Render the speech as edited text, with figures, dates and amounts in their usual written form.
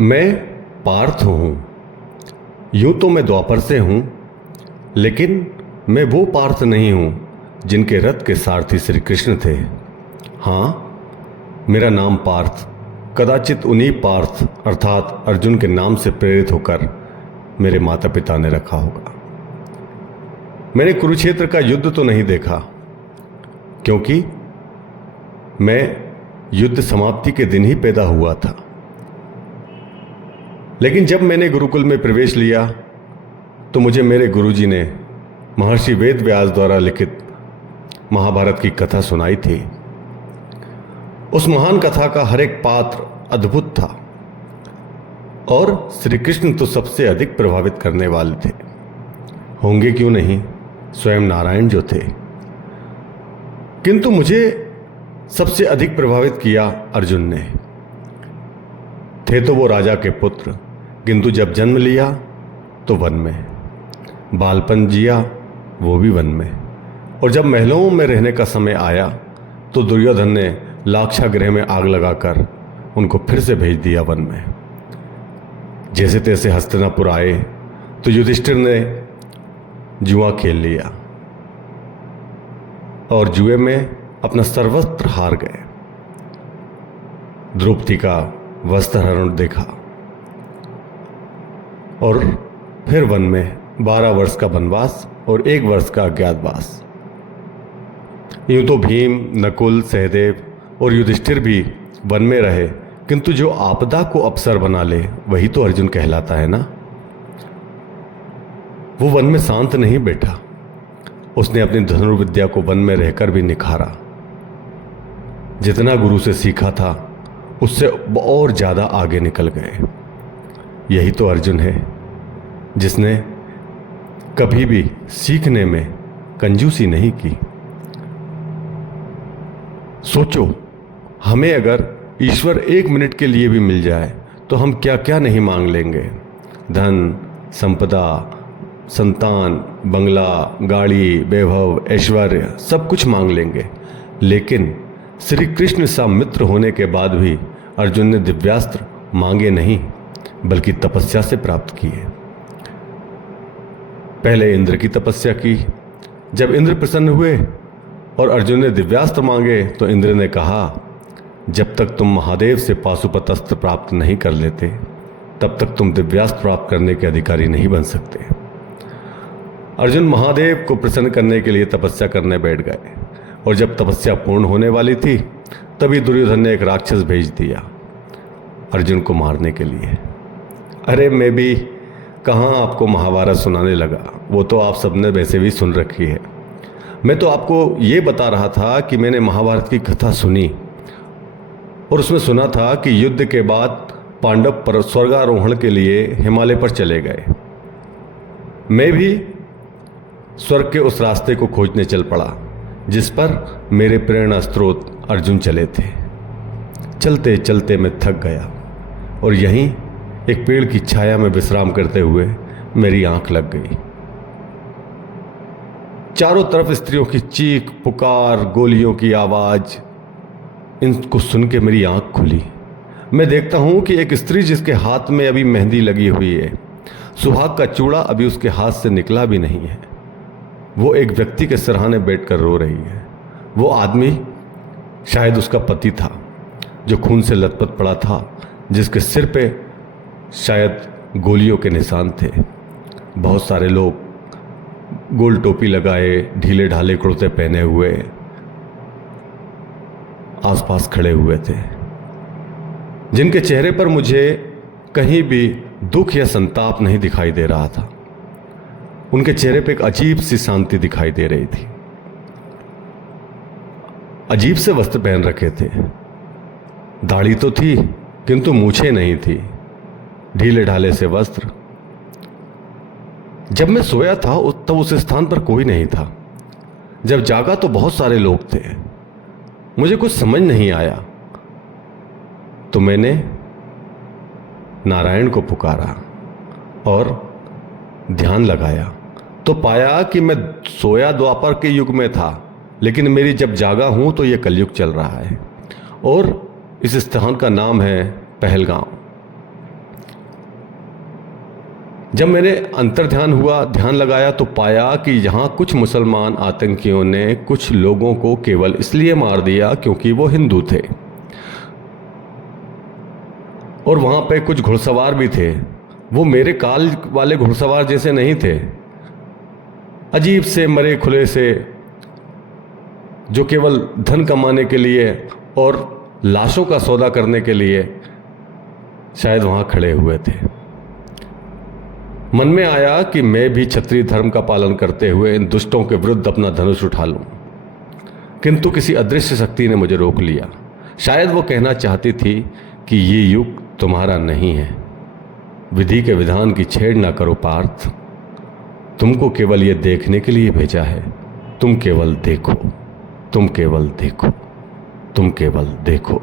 मैं पार्थ हूँ। यूं तो मैं द्वापर से हूँ, लेकिन मैं वो पार्थ नहीं हूँ जिनके रथ के सारथी श्री कृष्ण थे। हाँ, मेरा नाम पार्थ कदाचित उन्हीं पार्थ अर्थात अर्जुन के नाम से प्रेरित होकर मेरे माता पिता ने रखा होगा। मैंने कुरुक्षेत्र का युद्ध तो नहीं देखा, क्योंकि मैं युद्ध समाप्ति के दिन ही पैदा हुआ था। लेकिन जब मैंने गुरुकुल में प्रवेश लिया तो मुझे मेरे गुरुजी ने महर्षि वेद व्यास द्वारा लिखित महाभारत की कथा सुनाई थी। उस महान कथा का हर एक पात्र अद्भुत था और श्री कृष्ण तो सबसे अधिक प्रभावित करने वाले थे। होंगे क्यों नहीं, स्वयं नारायण जो थे। किंतु मुझे सबसे अधिक प्रभावित किया अर्जुन ने। थे तो वो राजा के पुत्र, किंतु जब जन्म लिया तो वन में, बालपन जिया वो भी वन में, और जब महलों में रहने का समय आया तो दुर्योधन ने लाक्षागृह में आग लगाकर उनको फिर से भेज दिया वन में। जैसे तैसे हस्तिनापुर आए तो युधिष्ठिर ने जुआ खेल लिया और जुए में अपना सर्वस्त्र हार गए। द्रौपदी का वस्त्रहरण देखा और फिर वन में 12 वर्ष का वनवास और 1 वर्ष का अज्ञातवास। यूं तो भीम, नकुल, सहदेव और युधिष्ठिर भी वन में रहे, किंतु जो आपदा को अवसर बना ले वही तो अर्जुन कहलाता है ना। वो वन में शांत नहीं बैठा, उसने अपनी धनुर्विद्या को वन में रहकर भी निखारा। जितना गुरु से सीखा था उससे और ज्यादा आगे निकल गए। यही तो अर्जुन है जिसने कभी भी सीखने में कंजूसी नहीं की। सोचो, हमें अगर ईश्वर 1 मिनट के लिए भी मिल जाए तो हम क्या क्या नहीं मांग लेंगे। धन, संपदा, संतान, बंगला, गाड़ी, वैभव, ऐश्वर्य, सब कुछ मांग लेंगे। लेकिन श्री कृष्ण सा मित्र होने के बाद भी अर्जुन ने दिव्यास्त्र मांगे नहीं, बल्कि तपस्या से प्राप्त किए। पहले इंद्र की तपस्या की। जब इंद्र प्रसन्न हुए और अर्जुन ने दिव्यास्त्र मांगे तो इंद्र ने कहा, जब तक तुम महादेव से पाशुपत अस्त्र प्राप्त नहीं कर लेते तब तक तुम दिव्यास्त्र प्राप्त करने के अधिकारी नहीं बन सकते। अर्जुन महादेव को प्रसन्न करने के लिए तपस्या करने बैठ गए और जब तपस्या पूर्ण होने वाली थी तभी दुर्योधन ने एक राक्षस भेज दिया अर्जुन को मारने के लिए। अरे मैं भी कहाँ आपको महाभारत सुनाने लगा, वो तो आप सबने वैसे भी सुन रखी है। मैं तो आपको ये बता रहा था कि मैंने महाभारत की कथा सुनी और उसमें सुना था कि युद्ध के बाद पांडव पर स्वर्गारोहण के लिए हिमालय पर चले गए। मैं भी स्वर्ग के उस रास्ते को खोजने चल पड़ा जिस पर मेरे प्रेरणा स्रोत अर्जुन चले थे। चलते चलते मैं थक गया और यहीं एक पेड़ की छाया में विश्राम करते हुए मेरी आंख लग गई। चारों तरफ स्त्रियों की चीख पुकार, गोलियों की आवाज, इनको सुन के मेरी आंख खुली। मैं देखता हूं कि एक स्त्री जिसके हाथ में अभी मेहंदी लगी हुई है, सुहाग का चूड़ा अभी उसके हाथ से निकला भी नहीं है, वो एक व्यक्ति के सिरहाने बैठकर रो रही है। वो आदमी शायद उसका पति था जो खून से लथपथ पड़ा था, जिसके सिर पे शायद गोलियों के निशान थे। बहुत सारे लोग गोल टोपी लगाए, ढीले ढाले कुर्ते पहने हुए आसपास खड़े हुए थे, जिनके चेहरे पर मुझे कहीं भी दुख या संताप नहीं दिखाई दे रहा था। उनके चेहरे पे एक अजीब सी शांति दिखाई दे रही थी। अजीब से वस्त्र पहन रखे थे, दाढ़ी तो थी किंतु मूछें नहीं थी, ढीले ढाले से वस्त्र। जब मैं सोया था तब उस स्थान पर कोई नहीं था। जब जागा तो बहुत सारे लोग थे। मुझे कुछ समझ नहीं आया तो मैंने नारायण को पुकारा और ध्यान लगाया तो पाया कि मैं सोया द्वापर के युग में था, लेकिन मेरी जब जागा हूं तो यह कलयुग चल रहा है और इस स्थान का नाम है पहलगांव। जब मैंने अंतर्ध्यान हुआ, ध्यान लगाया, तो पाया कि यहाँ कुछ मुसलमान आतंकियों ने कुछ लोगों को केवल इसलिए मार दिया क्योंकि वो हिंदू थे। और वहाँ पे कुछ घुड़सवार भी थे। वो मेरे काल वाले घुड़सवार जैसे नहीं थे, अजीब से मरे खुले से, जो केवल धन कमाने के लिए और लाशों का सौदा करने के लिए शायद वहाँ खड़े हुए थे। मन में आया कि मैं भी क्षत्रिय धर्म का पालन करते हुए इन दुष्टों के विरुद्ध अपना धनुष उठा लूं, किंतु किसी अदृश्य शक्ति ने मुझे रोक लिया। शायद वो कहना चाहती थी कि ये युग तुम्हारा नहीं है, विधि के विधान की छेड़ ना करो पार्थ, तुमको केवल ये देखने के लिए भेजा है। तुम केवल देखो, तुम केवल देखो, तुम केवल देखो।